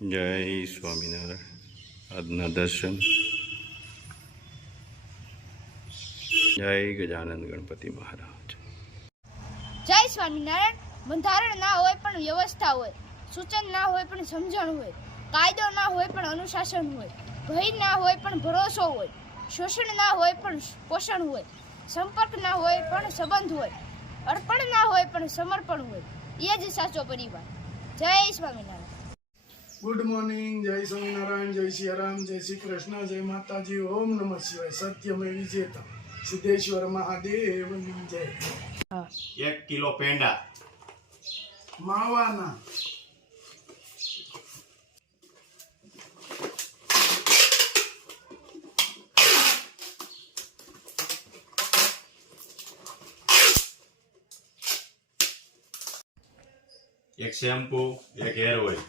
જય સ્વામિનારાયણ. આજના દર્શન. જય ગજાનંદ ગણપતિ મહારાજ. જય સ્વામિનારાયણ. બંધારણ ના હોય પણ વ્યવસ્થા હોય, સૂચન ના હોય પણ સમજણ હોય, કાયદો ના હોય પણ અનુશાસન હોય, ભય ના હોય પણ ભરોસો હોય, શોષણ ના હોય પણ પોષણ હોય, સંપર્ક ના હોય પણ સંબંધ હોય, અર્પણ ના હોય પણ સમર્પણ હોય. એ જ સાચો પરિવાર. જય સ્વામિનારાયણ. Good morning. જય સ્વામિનારાયણ, જય શ્રી રામ, જય શ્રી કૃષ્ણ, જય માતાજી. ઓમ નમઃ શિવાય. સત્યમે વિજેતા સિદ્ધેશ્વર મહાદેવની જય. 1 કિલો પેંડા માવાના. એક શેમ્પુ, એક હેર ઓઇલ.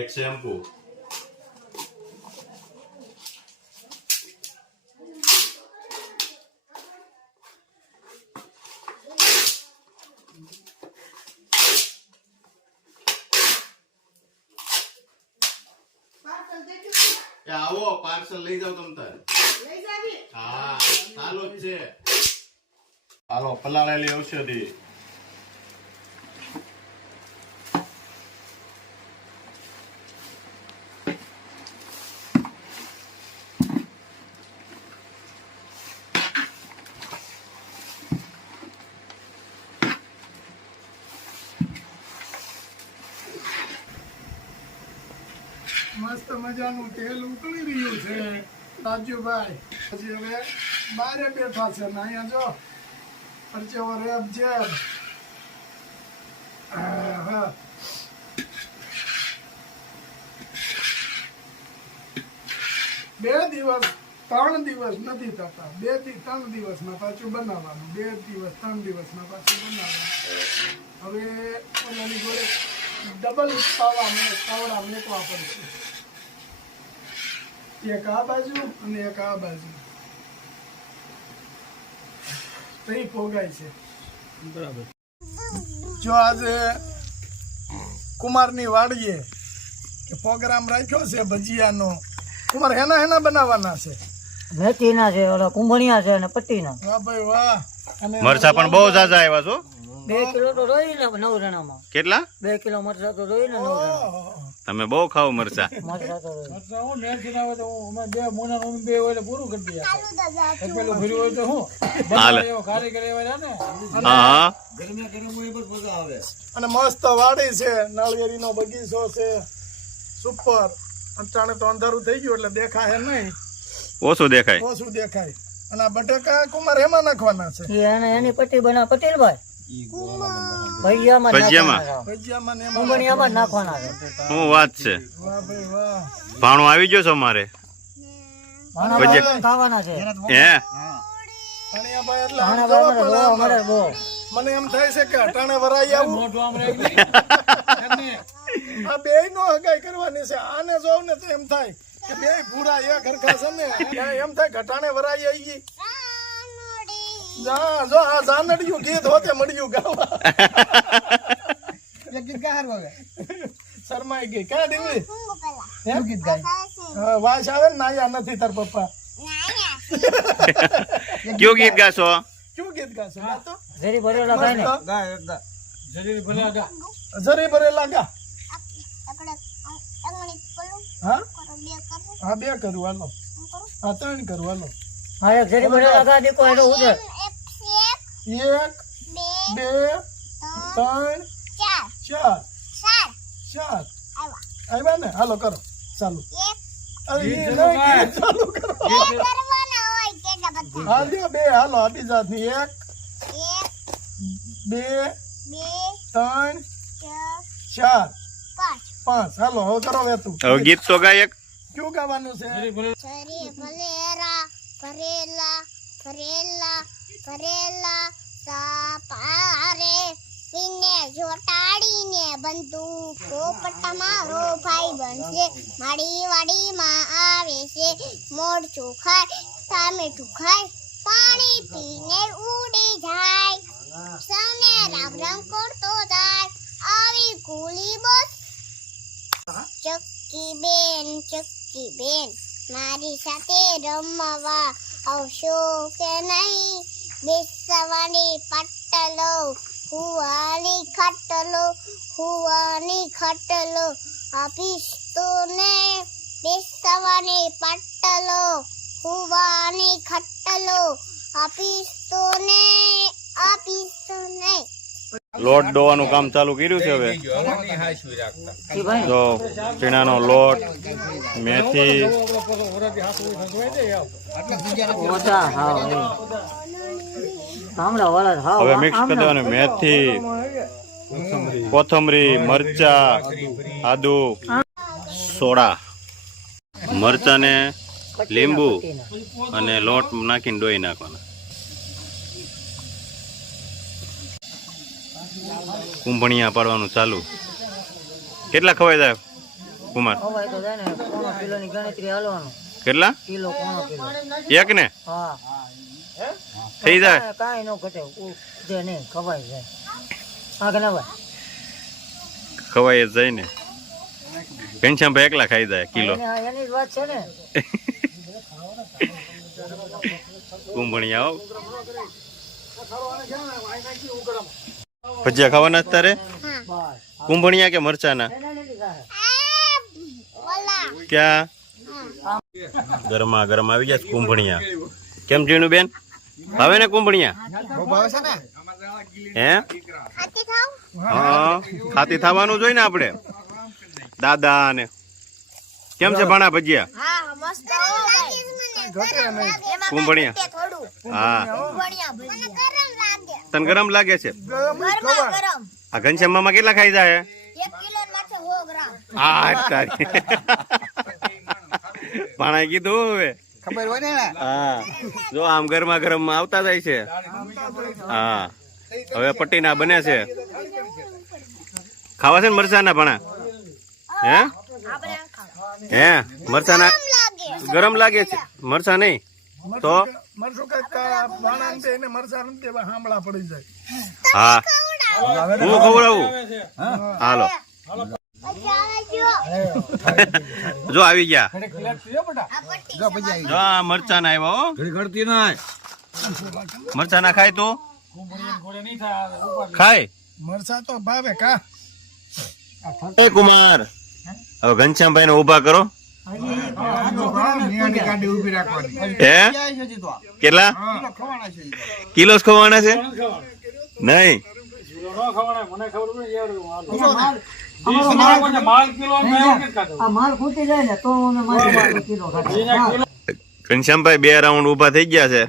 એક શેમ્પુ, આવો પાર્સલ લઈ જાવ તમ તાર. હા ચાલો જ છે. હાલો પલાળેલી ઔષધિ. મસ્ત મજાનું તેલ ઉકળી રહ્યું છે રાજુભાઈ. પછી હવે બારે બેઠા છે ને અહીંયા જો પરચેવો રેબ જેબ. હા 2 દિવસ 3 દિવસ નથી થતા. 2 થી 3 દિવસમાં પાછું બનાવવાનું. 2 દિવસ 3 દિવસમાં પાછું બનાવવાનું. હવે ઓલાની જોડે ડબલ પાવા કવડા મેકવા પડશે. એક આ બાજુ અને એક આ બાજુ. તઈ પોગાય છે બરાબર. જો આજે કુમારની વાડીએ પ્રોગ્રામ રાખ્યો છે ભજીયાનો. કુમાર હેના બનાવવાના છે? મેથીના છે, ઓલા કુંભણિયા છે અને પટ્ટીના. વાહ ભાઈ વાહ. અને મરચા પણ બહુ ઝાઝા આવ્યા છો. 2 કિલો તો રોઈ ને 9 જણામાં. કેટલા? 2 કિલો મરચા તો રોઈ ને 9 જણા. તમે બહુ ખાવ મરચા. મરચા તો રોઈ. હાલે. હા અને મસ્ત વાડી છે, નાળિયેરીનો બગીચો છે. સુપર. અચાણે તો અંધારું થઈ ગયું એટલે દેખાય નહીં, ઓછું દેખાય. ઓછું દેખાય. અને આ બટેકા કુમાર એમાં નાખવાના છે. એની પટ્ટી બના પટેલભાઈ ભજીયામાં ભજીયામાં ને એમાં કુંભણિયામાં નાખવાના છે. શું વાત છે. વાહ ભાઈ વાહ. ભાણું આવી ગયો છો મારે. ભાણા ખાવાના છે. હે ભાણિયાભાઈ એટલે આમ ભાણા જોવો ભાઈ પણ મળે બહુ. મને એમ થાય છે કે અટાણે વરાઈ આવું. આ બે નો હગાઈ કરવાની છે. આને જોવ ને તો એમ થાય કે બે ભૂરા એક હરખા છે ને. એમ થાય ઘટાણે વરાઈ આવી. જા જો આ જાનડિયું ગીત હોતે મળ્યું ગાવા. ગીત ગાહર હવે શરમાઈ ગઈ. ક્યાં ડીવડી એમ ગીત ગાય. વાસ આવે ને નાયા નથી તાર પપ્પા. કયું ગીત ગાશો? ક્યું ગીત ગાશે? ગા તો જરી ભરેલા ભાઈ ને જરી ભરેલા ગા. હા હા 2 કરું હાલો. હા 3 કરું હાલો. હા એક જરી ભરેલા ગા દેખો એટલે ઉધર 1 2 3 4 આવ્યા ને. હાલો કરો ચાલુ. અરે એ નહીં, ચાલુ કરો. હા લ્યો 2 હાલો. આબી જાતની 1 2 3 4 5 હાલો. હવે કરો વેતું. હવે ગીત તો ગાય એક. ક્યું ગાવાનું છે? ભરેલા ભરેલા ભરેલા સાપારે પીને ચોટાડીને બંદૂકો પર તમારો ભાઈ બનશે મારી વાડીમાં આવે છે મોરચું ખાય ટામેટું ખાય પાણી પીને ઉડી જાય સૌને રામ રામ કરતો જાય આવી કુલી બસ ચક્કી બેન મારી સાથે રમવા આવશો કે નહીં બેસવાની પાટલો હુવાની ખાટલો આપીશ તો ને બેસવાની પાટલો હુવાની ખાટલો આપીશ તો નહીં લોટ ડોવાનું કામ ચાલુ કર્યું છે હવે જો ચણાનો લોટ મેથી ઓછા હાવ તામડા વાળા હાવ હવે મિક્સ કરી દેવાનું મેથી કોથમરી મરચા આદુ સોડા મરચા ને લીંબુ અને લોટ નાખીને ડોઈ નાખવાનો કુંભણિયા પાડવાનું ચાલુ કેટલા ખવાય જાય કુમાર ખવાય તો જાય ને પોણો કિલોની ગણતરી હાલવાનું કેટલા કિલો પોણો કિલો એક ને હા થઈ જાય કાંઈ ન ઘટે જે નહીં ખવાય જાય હા કે ના ભાઈ ખવાય જ જાય ને ઘનશ્યામભાઈ એકલા ખાઈ જાય કિલો એની જ વાત છે ને કુંભણિયા ભજીયા ખાવાના જ તારે કુંભણિયા કે મરચાના ક્યાં ગરમા ગરમ આવી ગયા કુંભણિયા કેમ જીણું બેન ભાવે ને કુંભણિયા હે હા ખાતી થવાનું જોઈએ ને આપણે દાદા ને કેમ છે ભાણા ભજીયા કુંભણિયા હા તને ગરમ લાગે છે આ ઘનશ્યામ મામા કેટલા ખાઈ જાય હા તારી પાણા કીધું હવે ખબર હોય ને હા જો આમ ગરમા ગરમ માં આવતા જાય છે હા હવે પટ્ટીના બને છે ખાવા છે ને મરચાના ભાણા હે હે મરચાના ગરમ લાગે છે મરચા નહીં તો મરસું કાકા બાણા ને એને મરસા ને હામળા પડી જાય હા હું ખવડાવું હાલો જો આવી ગયા જો આ મરચાના આવ્યા મરચાના ખાય તો ખાય મરસા તો ભાવે કા એ કુમાર હવે ઘનશ્યામભાઈ ને ઉભા કરો હે કેટલા કિલો ખવાના છે નહીં માલ ખૂટી જાય ને તો કિલો ઘનશ્યામભાઈ 2 રાઉન્ડ ઉભા થઈ ગયા છે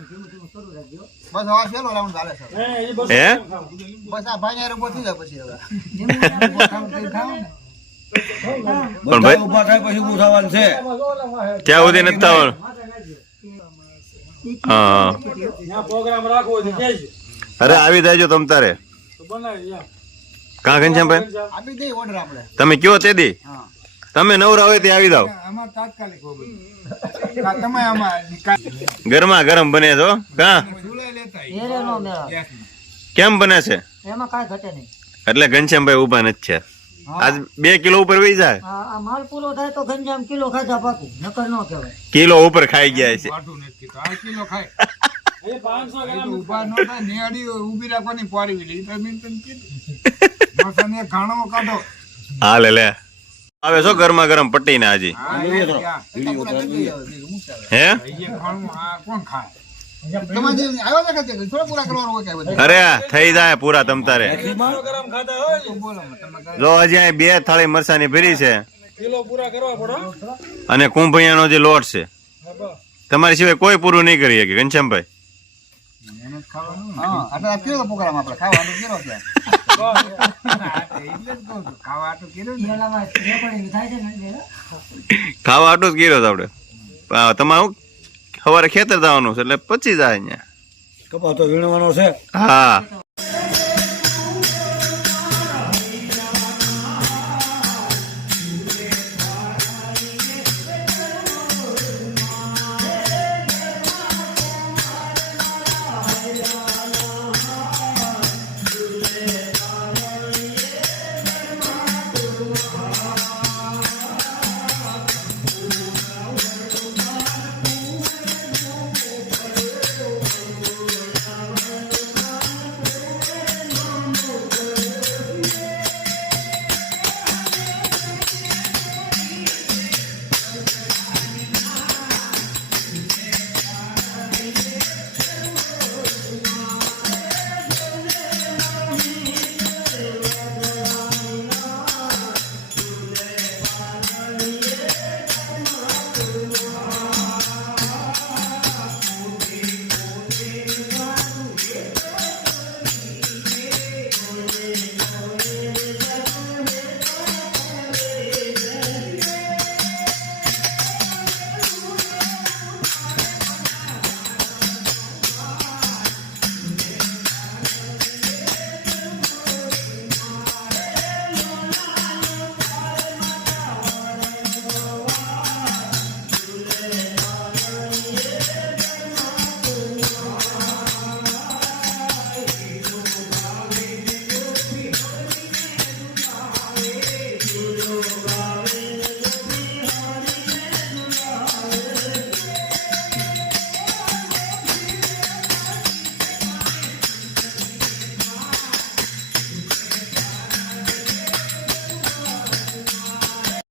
હે પણ ભાઈ ક્યાં સુધી નથી થવાનું હા અરે આવી જાયજો તમ તારે કા ઘનશ્યામભાઈ તમે કયો તે દી તમે નવરા હોય તે આવી જાવ ગરમા ગરમ બને છો કા કેમ બને છે એમાં કાંઈ ઘટે નહીં એટલે ઘનશ્યામભાઈ ઉભા નથી છે આજ 2 કિલો ઉપર વહી જાય આ માલ પૂરો થાય તો ઘનશ્યામ કિલો ખાધા પાકું નકર ન કહેવાય કિલો ઉપર ખાઈ ગયા છે હાલે લે આવે છો ગરમા ગરમ પટ્ટી ને હાજી હે અરે થઈ જાય પૂરા તમ તારે જો હજી અહીં 2 થાળી મરસાની ભરી છે અને કુંભણિયાનો જે લોટ છે તમારી સિવાય કોઈ પૂરું નહીં કરી શકે ઘનશ્યામભાઈ ખાવા આટલું જ કર્યો આપડે તમારું સવારે ખેતર જવાનું છે એટલે 25 જાય અહીંયા કપાસ તો વીણવાનો છે હા